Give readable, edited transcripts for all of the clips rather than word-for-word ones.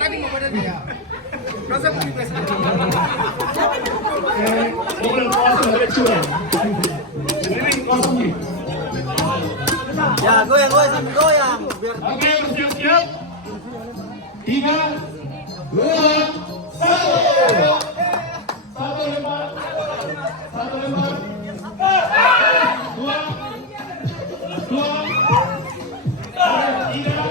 tadi mau badannya. Rasa putih presiden. Boleh kosong dari curang. Ini kosong nih. Ya, goyang sambil goyang. Biar Oke, bersiap-siap. 3, 2, 1. Satu lempar. Dua. Tiga.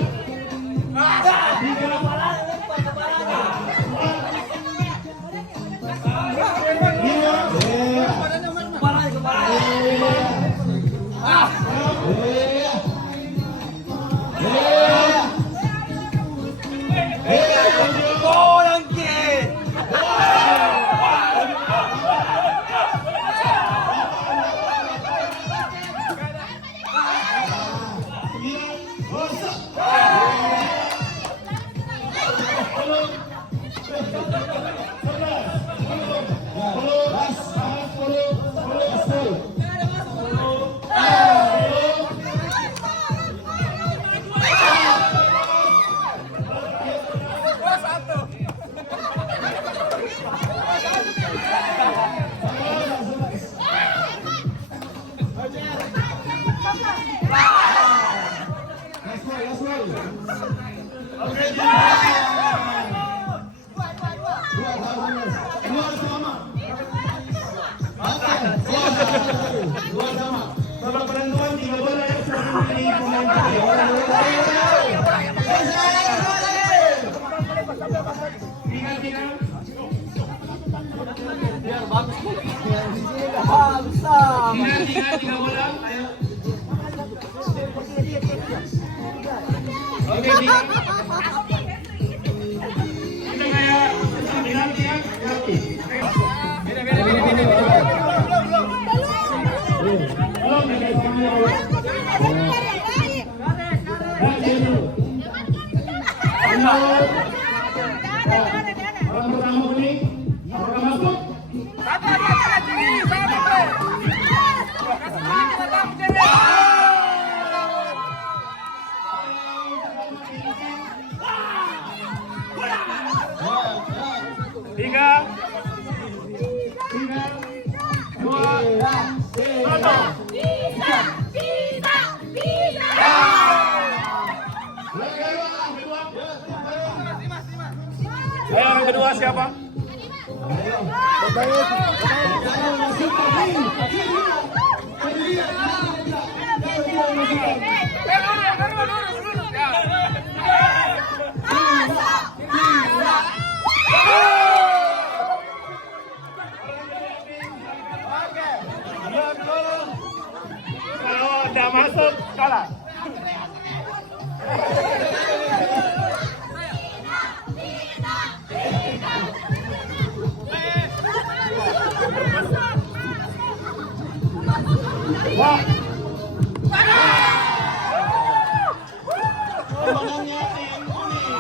Babak penentuan 3 bola yang sudah dimiliki pemain putih. Ingat. biar bagus. Bagus lah. Ingat 3 bola. Ayo. Oke, 3. Kita kayak penalti ya. Orang pertama ini, apakah masuk? Tiga, 2, 1. Ayo yang kedua siapa? Kalau tidak masuk kalah. Wah. Menangnya tim kuning.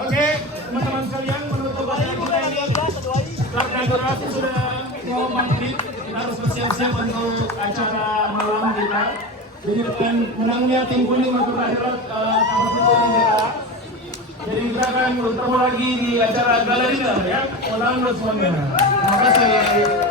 Oke, teman-teman sekalian, menutup acara kita ini karena durasi sudah 20 menit, kita harus bersiap-siap untuk acara malam kita. Jadi dengan menangnya tim kuning untuk akhirat nomor 1 kita. Jadi kita akan bertemu lagi di acara galeri ya, malam semuanya. Terima kasih.